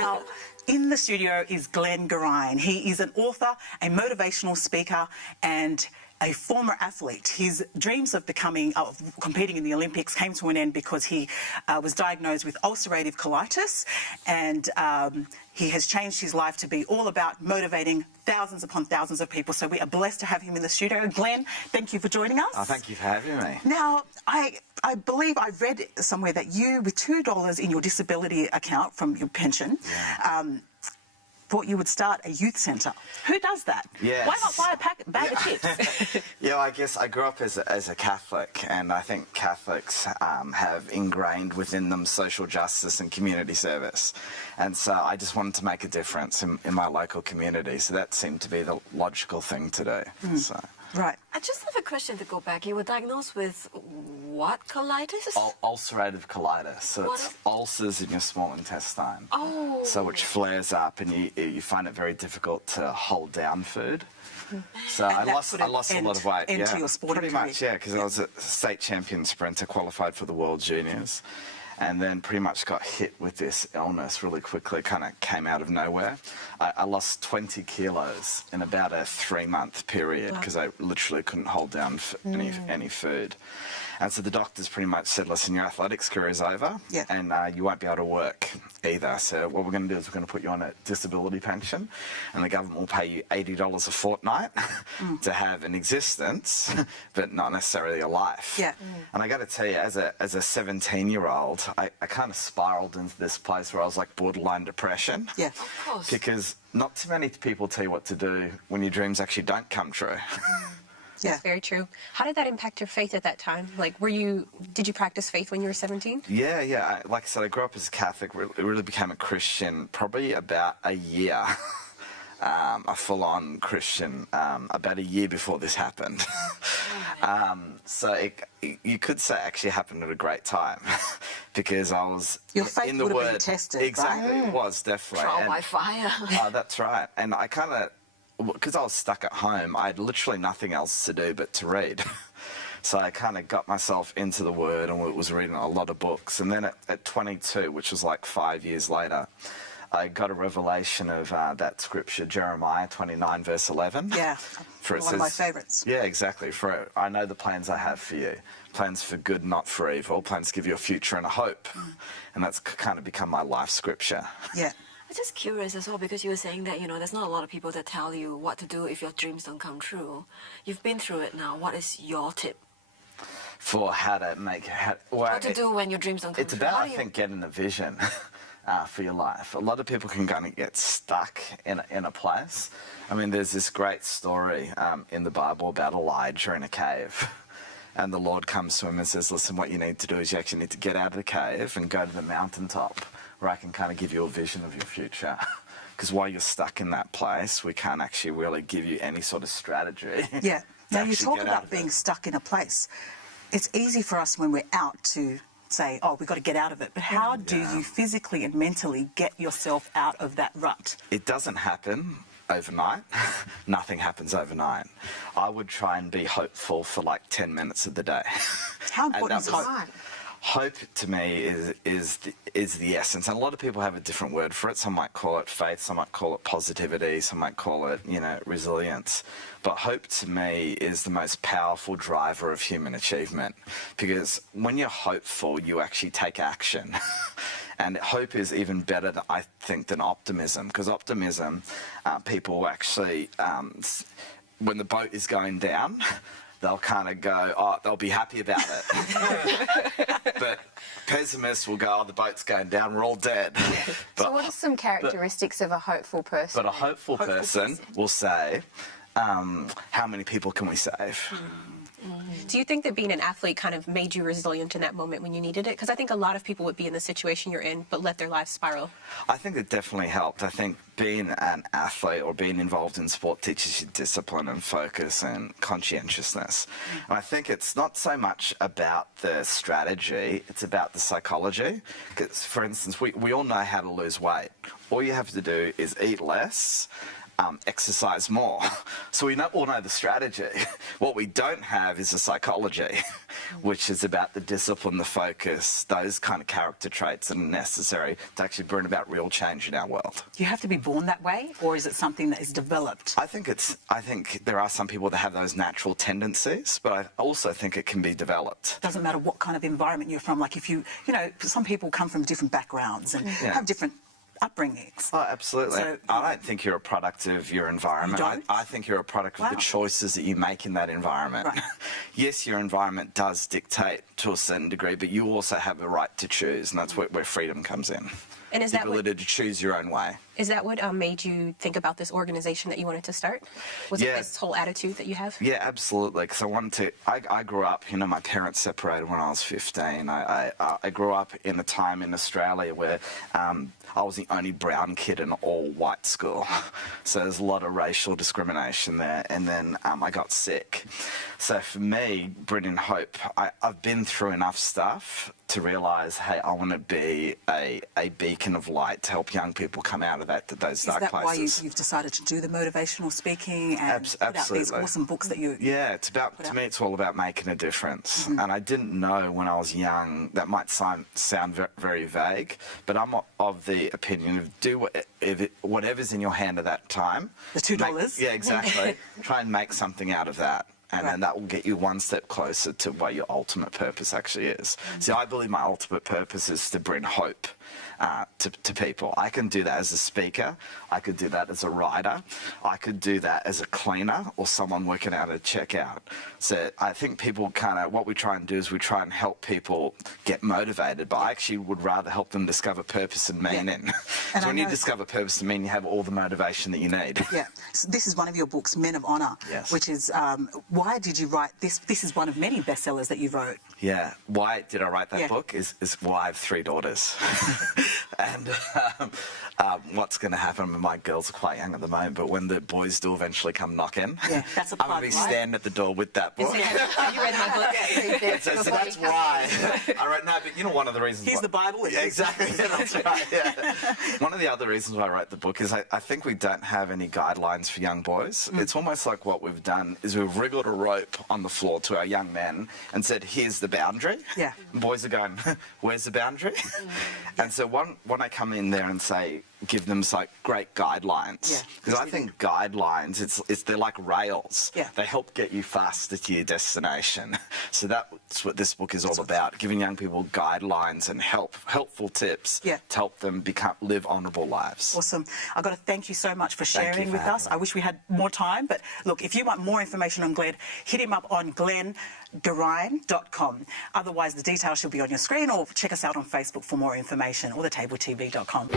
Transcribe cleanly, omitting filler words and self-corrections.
Now, in the studio is Glen Gerreyn. He is an author, a motivational speaker, and a former athlete. His dreams of competing in the Olympics came to an end because he was diagnosed with ulcerative colitis, and he has changed his life to be all about motivating thousands upon thousands of people. So we are blessed to have him in the studio. Glen, thank you for joining us. Oh, thank you for having me. Now, I believe I read somewhere that you, with $2 in your disability account from your pension, thought you would start a youth centre. Who does that? Yes. Why not buy a bag of chips? Yeah, I guess I grew up as a Catholic, and I think Catholics have ingrained within them social justice and community service. And so I just wanted to make a difference in my local community. So that seemed to be the logical thing to do. So. Right. I just have a question to go back. You were diagnosed with what colitis? Ulcerative colitis. So it's ulcers in your small intestine. Oh. So which flares up, and you find it very difficult to hold down food. So I lost a lot of weight. Into your sporting pretty much, yeah, because I was a state champion sprinter, qualified for the World Juniors, and then pretty much got hit with this illness really quickly. Kind of came out of nowhere. I lost 20 kilos in about a 3-month period because I literally couldn't hold down any food. And so the doctors pretty much said, listen, your athletics career is over, and you won't be able to work either. So what we're going to do is we're going to put you on a disability pension, and the government will pay you $80 a fortnight to have an existence, but not necessarily a life. Yeah. And I got to tell you, as a 17-year-old, I kind of spiraled into this place where I was like borderline depression. Yeah. Of course. Because not too many people tell you what to do when your dreams actually don't come true. That's very true. How did that impact your faith at that time? Like, did you practice faith when you were 17? Yeah. Like I said, I grew up as a Catholic, really became a Christian probably about a year, a full-on Christian, about a year before this happened. So you could say it actually happened at a great time because I was your faith in the would have Word. been tested. Exactly, right? It was definitely. Trial by fire. Oh, that's right. And I kind of, because I was stuck at home, I had literally nothing else to do but to read. So I kind of got myself into the Word and was reading a lot of books. And then at 22, which was like 5 years later, I got a revelation of that scripture, Jeremiah 29, verse 11. Yeah, one of my favourites. Yeah, exactly. For I know the plans I have for you, plans for good, not for evil, plans to give you a future and a hope. And that's kind of become my life scripture. Yeah. I'm just curious as well, because you were saying that, there's not a lot of people that tell you what to do if your dreams don't come true. You've been through it now. What is your tip? For how to make... what to do when your dreams don't come true? It's true? about, I think, getting a vision for your life. A lot of people can kind of get stuck in a place. I mean, there's this great story in the Bible about Elijah in a cave. And the Lord comes to him and says, listen, what you need to do is you actually need to get out of the cave and go to the mountaintop where I can kind of give you a vision of your future. Because while you're stuck in that place, we can't actually really give you any sort of strategy. Yeah. Now, you talk about being stuck in a place. It's easy for us when we're out to say, oh, we've got to get out of it. But how do you physically and mentally get yourself out of that rut? It doesn't happen overnight. Nothing happens overnight. I would try and be hopeful for like 10 minutes of the day. How important is hope? Hope to me is the essence, and a lot of people have a different word for it. Some might call it faith, some might call it positivity, some might call it, resilience. But hope to me is the most powerful driver of human achievement, because when you're hopeful, you actually take action. And hope is even better, I think, than optimism, because optimism, people actually, when the boat is going down, they'll kind of go, they'll be happy about it. But pessimists will go, the boat's going down, we're all dead. But, so what are some characteristics of a hopeful person? But a hopeful person will say, how many people can we save? Do you think that being an athlete kind of made you resilient in that moment when you needed it? Because I think a lot of people would be in the situation you're in, but let their lives spiral. I think it definitely helped. I think being an athlete or being involved in sport teaches you discipline and focus and conscientiousness. And I think it's not so much about the strategy, it's about the psychology. Because, for instance, we all know how to lose weight. All you have to do is eat less, exercise more. So we all know the strategy. What we don't have is a psychology, which is about the discipline, the focus, those kind of character traits that are necessary to actually bring about real change in our world. Do you have to be born that way, or is it something that is developed? I think there are some people that have those natural tendencies, but I also think it can be developed. Doesn't matter what kind of environment you're from. Like if you know, some people come from different backgrounds and have different upbringings. Oh, absolutely. So, I don't think you're a product of your environment. You don't? I think you're a product of the choices that you make in that environment. Right. Yes, your environment does dictate to a certain degree, but you also have a right to choose, and that's where freedom comes in. And is the that ability to choose your own way. Is that what made you think about this organization that you wanted to start? Was it this whole attitude that you have? Yeah, absolutely. Because I wanted to. I grew up. You know, my parents separated when I was 15. I grew up in a time in Australia where I was the only brown kid in an all-white school, so there's a lot of racial discrimination there. And then I got sick. So for me, bringing hope, I've been through enough stuff to realise, hey, I want to be a beacon of light to help young people come out of those dark places. Is that why you've decided to do the motivational speaking and put out these awesome books that you... Yeah, to me it's all about making a difference. And I didn't know when I was young, that might sound very vague, but I'm of the opinion of do whatever's in your hand at that time. The $2. Yeah, exactly. Try and make something out of that. And then that will get you one step closer to what your ultimate purpose actually is. See, I believe my ultimate purpose is to bring hope to people. I can do that as a speaker. I could do that as a writer. I could do that as a cleaner or someone working out at a checkout. So I think people what we try and do is we try and help people get motivated, but I actually would rather help them discover purpose and meaning. And so when you discover purpose and meaning, you have all the motivation that you need. Yeah. So this is one of your books, Men of Honor, which is, why did you write this? This is one of many bestsellers that you wrote. Yeah. Why did I write that book is why I have 3 daughters. And what's going to happen, my girls are quite young at the moment, but when the boys do eventually come knocking, that's a I'm going to be standing at the door with that book. Have you read my book? So that's why I wrote, no, but you know, one of the reasons... Here's the Bible. Yeah, exactly, yeah, that's right, yeah. One of the other reasons why I wrote the book is I think we don't have any guidelines for young boys. It's almost like what we've done is we've wriggled a rope on the floor to our young men and said, here's the boundary. Yeah. And boys are going, where's the boundary? And so when I come in there and say, give them like great guidelines, because I think guidelines, they're like rails. Yeah. They help get you faster to your destination. So that's what this book is all about, giving young people guidelines and helpful tips to help them live honourable lives. Awesome. I've got to thank you so much for sharing with us. I wish we had more time, but look, if you want more information on Glen, hit him up on glengerreyn.com. Otherwise, the details should be on your screen, or check us out on Facebook for more information, or thetabletv.com.